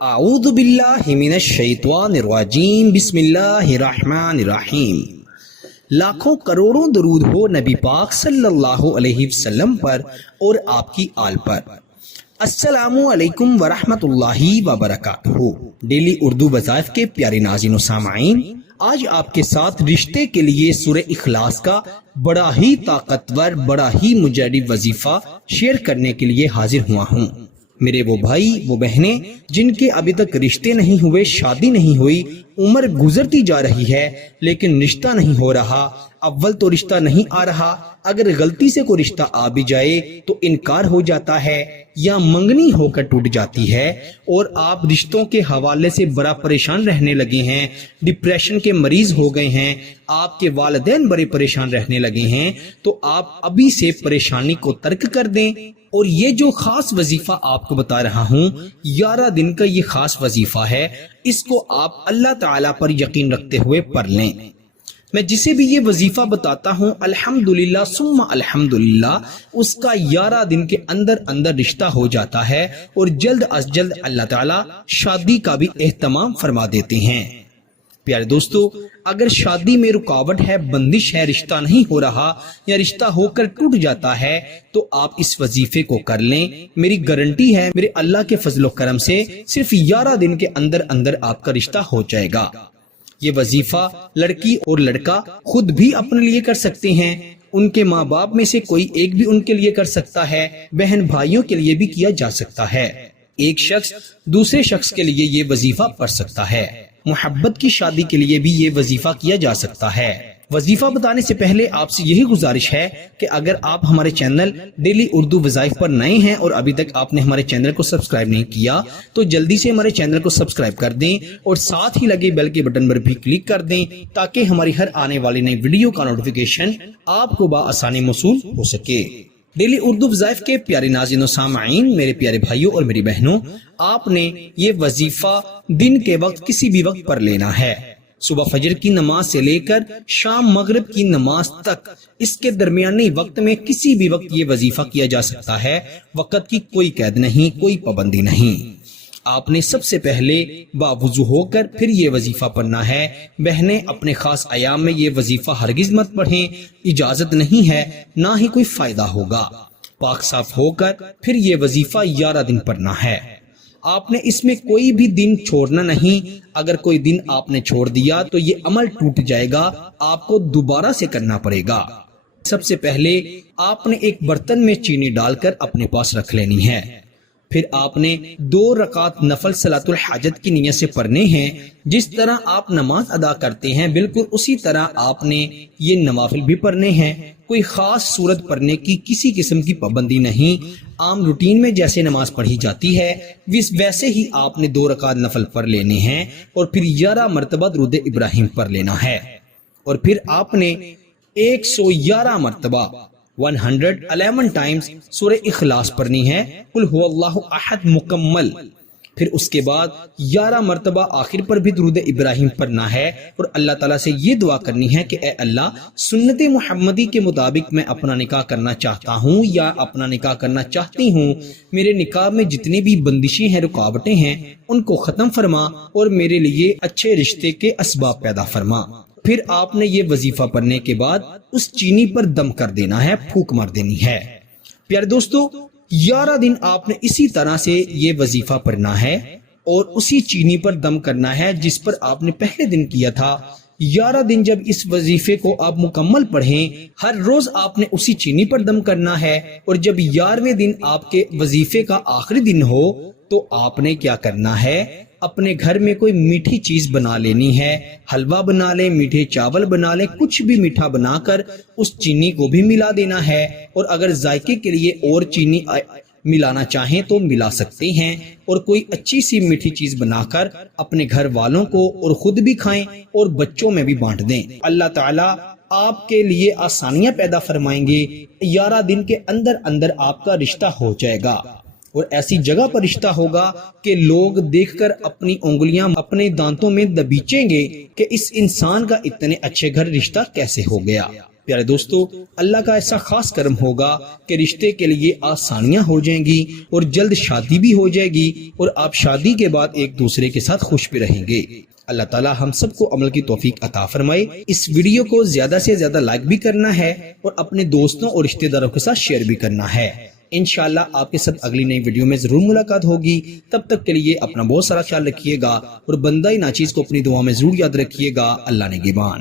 اعوذ باللہ من الشیطان الرجیم بسم اللہ الرحمن الرحیم۔ لاکھوں کروڑوں درود ہو نبی پاک صلی اللہ علیہ وسلم پر اور آپ کی آل پر۔ السلام علیکم ورحمۃ اللہ وبرکاتہ۔ ڈیلی اردو وظائف کے پیارے ناظرین و سامعین، آج آپ کے ساتھ رشتے کے لیے سورہ اخلاص کا بڑا ہی طاقتور، بڑا ہی مجرب وظیفہ شیئر کرنے کے لیے حاضر ہوا ہوں۔ میرے وہ بھائی، وہ بہنیں جن کے ابھی تک رشتے نہیں ہوئے، شادی نہیں ہوئی، عمر گزرتی جا رہی ہے لیکن رشتہ نہیں ہو رہا، اول تو رشتہ نہیں آ رہا، اگر غلطی سے کوئی رشتہ آ بھی جائے تو انکار ہو جاتا ہے یا منگنی ہو کر ٹوٹ جاتی ہے، اور آپ رشتوں کے حوالے سے بڑا پریشان رہنے لگے ہیں، ڈپریشن کے مریض ہو گئے ہیں، آپ کے والدین بڑے پریشان رہنے لگے ہیں، تو آپ ابھی سے پریشانی کو ترک کر دیں اور یہ جو خاص وظیفہ آپ کو بتا رہا ہوں، 11 دن کا یہ خاص وظیفہ ہے، اس کو آپ اللہ تعالیٰ پر یقین رکھتے ہوئے پڑھ لیں۔ میں جسے بھی یہ وظیفہ بتاتا ہوں، الحمدللہ ثم الحمدللہ، اس کا 11 دن کے اندر اندر رشتہ ہو جاتا ہے اور جلد از جلد اللہ تعالیٰ شادی کا بھی اہتمام فرما دیتے ہیں۔ پیارے دوستو، اگر شادی میں رکاوٹ ہے، بندش ہے، رشتہ نہیں ہو رہا یا رشتہ ہو کر ٹوٹ جاتا ہے، تو آپ اس وظیفے کو کر لیں۔ میری گارنٹی ہے، میرے اللہ کے فضل و کرم سے صرف 11 دن کے اندر اندر آپ کا رشتہ ہو جائے گا۔ یہ وظیفہ لڑکی اور لڑکا خود بھی اپنے لیے کر سکتے ہیں، ان کے ماں باپ میں سے کوئی ایک بھی ان کے لیے کر سکتا ہے، بہن بھائیوں کے لیے بھی کیا جا سکتا ہے، ایک شخص دوسرے شخص کے لیے یہ وظیفہ پڑھ سکتا ہے، محبت کی شادی کے لیے بھی یہ وظیفہ کیا جا سکتا ہے۔ وظیفہ بتانے سے پہلے آپ سے یہی گزارش ہے کہ اگر آپ ہمارے چینل ڈیلی اردو وظائف پر نئے ہیں اور ابھی تک آپ نے ہمارے چینل کو سبسکرائب نہیں کیا تو جلدی سے ہمارے چینل کو سبسکرائب کر دیں اور ساتھ ہی لگے بیل کے بٹن پر بھی کلک کر دیں تاکہ ہماری ہر آنے والی نئی ویڈیو کا نوٹیفیکیشن آپ کو بآسانی موصول ہو سکے۔ ڈیلی اردو وظائف کے پیارے ناظرین و سامعین، میرے پیارے بھائیوں اور میری بہنوں، آپ نے یہ وظیفہ دن کے وقت کسی بھی وقت پر لینا ہے، صبح فجر کی نماز سے لے کر شام مغرب کی نماز تک، اس کے درمیانی وقت میں کسی بھی وقت یہ وظیفہ کیا جا سکتا ہے، وقت کی کوئی قید نہیں، کوئی پابندی نہیں۔ آپ نے سب سے پہلے باوضو ہو کر پھر یہ وظیفہ پڑھنا ہے۔ بہنیں اپنے خاص ایام میں یہ وظیفہ ہرگز مت پڑھیں، اجازت نہیں ہے، نہ ہی کوئی فائدہ ہوگا۔ پاک صاف ہو کر پھر یہ وظیفہ 11 دن پڑھنا ہے۔ آپ نے اس میں کوئی بھی دن چھوڑنا نہیں، اگر کوئی دن آپ نے چھوڑ دیا تو یہ عمل ٹوٹ جائے گا، آپ کو دوبارہ سے کرنا پڑے گا۔ سب سے پہلے آپ نے ایک برتن میں چینی ڈال کر اپنے پاس رکھ لینی ہے، پھر آپ نے 2 رکعت نفل صلاۃ الحاجت کی نیت سے پڑھنے ہیں۔ جس طرح آپ نماز ادا کرتے ہیں بالکل اسی طرح آپ نے یہ نوافل بھی پڑھنے ہیں، کوئی خاص سورت پڑھنے کی کسی قسم کی پابندی نہیں، عام روٹین میں جیسے نماز پڑھی جاتی ہے ویسے ہی آپ نے 2 رکعت نفل پڑھ لینے ہیں اور پھر 11 مرتبہ درود ابراہیم پڑھ لینا ہے، اور پھر آپ نے 111 مرتبہ 111 ٹائمز سورہ اخلاص پڑھنی ہے، قل هو اللہ احد مکمل، پھر اس کے بعد 11 مرتبہ آخر پر بھی درود ابراہیم پڑھنا ہے اور اللہ تعالیٰ سے یہ دعا کرنی ہے کہ اے اللہ، سنت محمدی کے مطابق میں اپنا نکاح کرنا چاہتا ہوں یا اپنا نکاح کرنا چاہتی ہوں، میرے نکاح میں جتنی بھی بندشیں ہیں، رکاوٹیں ہیں، ان کو ختم فرما اور میرے لیے اچھے رشتے کے اسباب پیدا فرما۔ پھر آپ نے یہ وظیفہ پڑھنے کے بعد اس چینی پر دم کر دینا ہے، پھونک مار دینی ہے۔ پیارے دوستو، 11 دن آپ نے اسی طرح سے یہ وظیفہ پڑھنا ہے اور اسی چینی پر دم کرنا ہے جس پر آپ نے پہلے دن کیا تھا۔ 11 دن جب اس وظیفے کو آپ مکمل پڑھیں، ہر روز آپ نے اسی چینی پر دم کرنا ہے، اور جب 11ویں دن آپ کے وظیفے کا آخری دن ہو تو آپ نے کیا کرنا ہے، اپنے گھر میں کوئی میٹھی چیز بنا لینی ہے، حلوہ بنا لیں، میٹھے چاول بنا لیں، کچھ بھی میٹھا بنا کر اس چینی کو بھی ملا دینا ہے، اور اگر ذائقے کے لیے اور چینی ملانا چاہیں تو ملا سکتے ہیں، اور کوئی اچھی سی میٹھی چیز بنا کر اپنے گھر والوں کو اور خود بھی کھائیں اور بچوں میں بھی بانٹ دیں۔ اللہ تعالیٰ آپ کے لیے آسانیاں پیدا فرمائیں گے، 11 دن کے اندر اندر آپ کا رشتہ ہو جائے گا، اور ایسی جگہ پر رشتہ ہوگا کہ لوگ دیکھ کر اپنی انگلیاں اپنے دانتوں میں دبیچیں گے کہ اس انسان کا اتنے اچھے گھر رشتہ کیسے ہو گیا۔ پیارے دوستو، اللہ کا ایسا خاص کرم ہوگا کہ رشتے کے لیے آسانیاں ہو جائیں گی اور جلد شادی بھی ہو جائے گی اور آپ شادی کے بعد ایک دوسرے کے ساتھ خوش بھی رہیں گے۔ اللہ تعالی ہم سب کو عمل کی توفیق عطا فرمائے۔ اس ویڈیو کو زیادہ سے زیادہ لائک بھی کرنا ہے اور اپنے دوستوں اور رشتہ داروں کے ساتھ شیئر بھی کرنا ہے۔ انشاءاللہ آپ کے ساتھ اگلی نئی ویڈیو میں ضرور ملاقات ہوگی۔ تب تک کے لیے اپنا بہت سارا خیال رکھیے گا اور بندہ ناچیز کو اپنی دعا میں ضرور یاد رکھیے گا۔ اللہ نگہبان۔